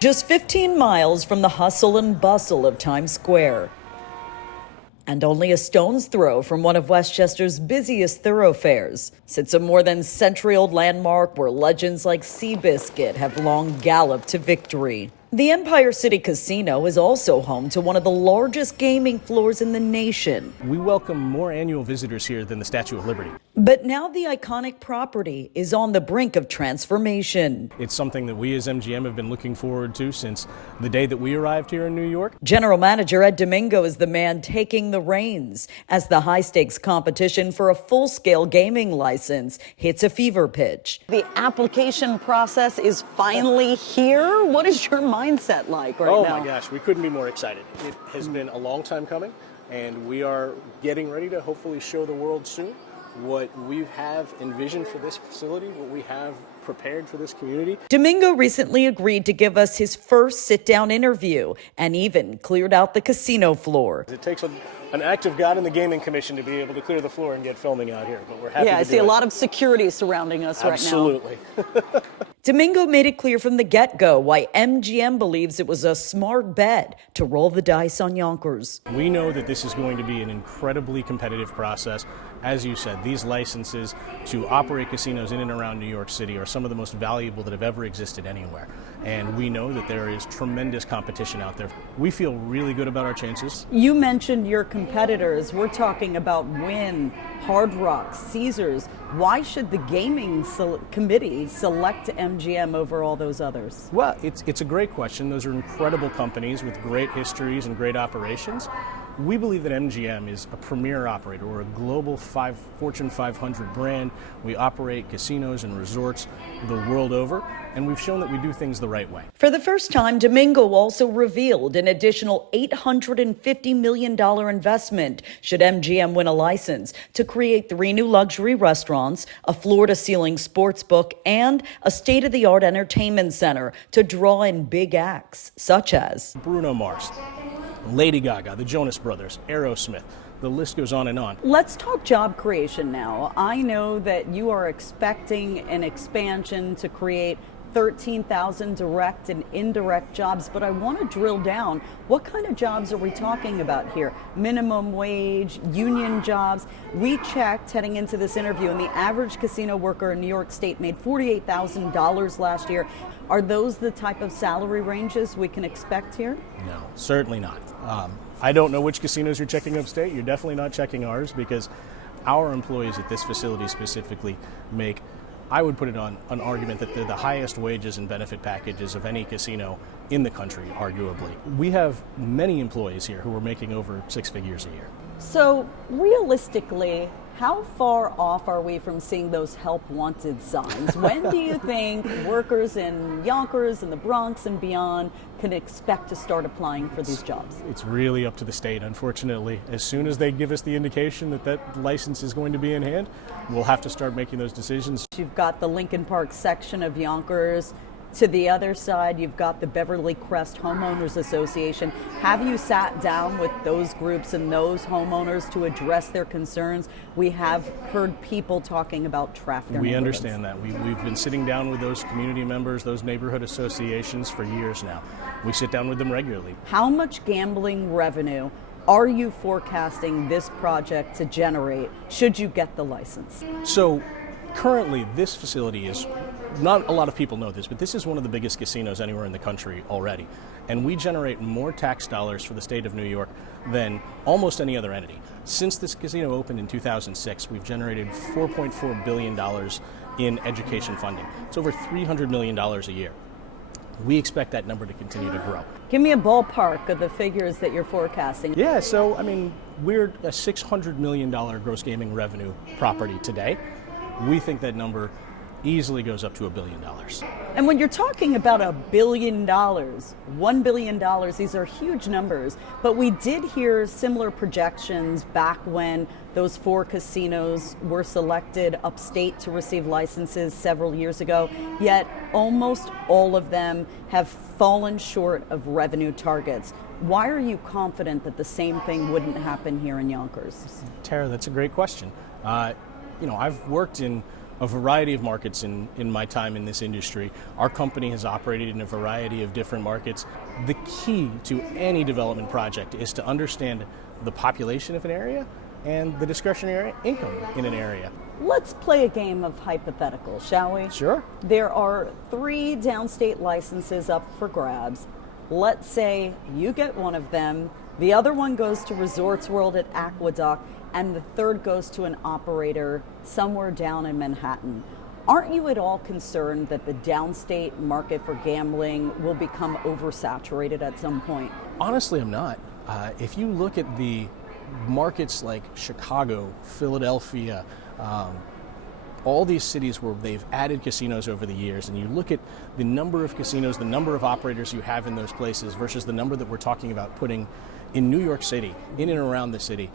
Just 15 miles from the hustle and bustle of Times Square, and only a stone's throw from one of Westchester's busiest thoroughfares, sits a more than century-old landmark where legends like Seabiscuit have long galloped to victory. The Empire City Casino is also home to one of the largest gaming floors in the nation. We welcome more annual visitors here than the Statue of Liberty. But now the iconic property is on the brink of transformation. It's something that we as MGM have been looking forward to since the day that we arrived here in New York. General Manager Ed Domingo is the man taking the reins as the high-stakes competition for a full-scale gaming license hits a fever pitch. The application process is finally here. What is your mindset like right now? Oh my gosh, we couldn't be more excited. It has been a long time coming, and we are getting ready to hopefully show the world soon what we have envisioned for this facility, what we have prepared for this community. Domingo recently agreed to give us his first sit-down interview and even cleared out the casino floor. It takes an act of God in the Gaming Commission to be able to clear the floor and get filming out here, but we're happy to do it. Yeah, I see a lot of security surrounding us right now. Absolutely. Domingo made it clear from the get-go why MGM believes it was a smart bet to roll the dice on Yonkers. We know that this is going to be an incredibly competitive process. As you said, these licenses to operate casinos in and around New York City are some of the most valuable that have ever existed anywhere. And we know that there is tremendous competition out there. We feel really good about our chances. You mentioned your competitors. We're talking about Wynn, Hard Rock, Caesars. Why should the gaming committee select MGM over all those others? Well, it's a great question. Those are incredible companies with great histories and great operations. We believe that MGM is a premier operator. We're a global Fortune 500 brand. We operate casinos and resorts the world over, and we've shown that we do things the right way. For the first time, Domingo also revealed an additional $850 million investment should MGM win a license to create 3 new luxury restaurants, a floor-to-ceiling sports book, and a state-of-the-art entertainment center to draw in big acts, such as Bruno Mars, Lady Gaga, the Jonas Brothers, Aerosmith. The list goes on and on. Let's talk job creation now. I know that you are expecting an expansion to create 13,000 direct and indirect jobs, but I want to drill down. What kind of jobs are we talking about here? Minimum wage, union jobs? We checked heading into this interview, and the average casino worker in New York State made $48,000 last year. Are those the type of salary ranges we can expect here? No, certainly not. I don't know which casinos you're checking upstate. You're definitely not checking ours, because our employees at this facility specifically make, I would put it on an argument that they're the highest wages and benefit packages of any casino in the country, arguably. We have many employees here who are making over 6 figures a year. So realistically, how far off are we from seeing those help wanted signs? When do you think workers in Yonkers and the Bronx and beyond can expect to start applying for these jobs? It's really up to the state, unfortunately. As soon as they give us the indication that that license is going to be in hand, we'll have to start making those decisions. You've got the Lincoln Park section of Yonkers. To the other side, you've got the Beverly Crest Homeowners Association. Have you sat down with those groups and those homeowners to address their concerns? We have heard people talking about traffic. We understand that. We've been sitting down with those community members, those neighborhood associations for years now. We sit down with them regularly. How much gambling revenue are you forecasting this project to generate should you get the license? So currently, this facility is, not a lot of people know this, but this is one of the biggest casinos anywhere in the country already. And we generate more tax dollars for the state of New York than almost any other entity. Since this casino opened in 2006, we've generated $4.4 billion in education funding. It's over $300 million a year. We expect that number to continue to grow. Give me a ballpark of the figures that you're forecasting. Yeah, so, we're a $600 million gross gaming revenue property today. We think that number easily goes up to $1 billion. And when you're talking about $1 billion, $1 billion, these are huge numbers. But we did hear similar projections back when those 4 casinos were selected upstate to receive licenses several years ago. Yet almost all of them have fallen short of revenue targets. Why are you confident that the same thing wouldn't happen here in Yonkers? Tara, that's a great question. I've worked in a variety of markets in my time in this industry. Our company has operated in a variety of different markets. The key to any development project is to understand the population of an area and the discretionary income in an area. Let's play a game of hypothetical, shall we? Sure. There are 3 downstate licenses up for grabs. Let's say you get one of them, the other one goes to Resorts World at Aqueduct, and the third goes to an operator somewhere down in Manhattan. Aren't you at all concerned that the downstate market for gambling will become oversaturated at some point? Honestly, I'm not. If you look at the markets like Chicago, Philadelphia, all these cities where they've added casinos over the years, and you look at the number of casinos, the number of operators you have in those places versus the number that we're talking about putting in New York City, in and around the city,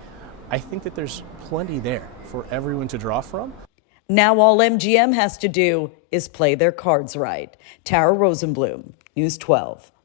I think that there's plenty there for everyone to draw from. Now all MGM has to do is play their cards right. Tara Rosenblum, News 12.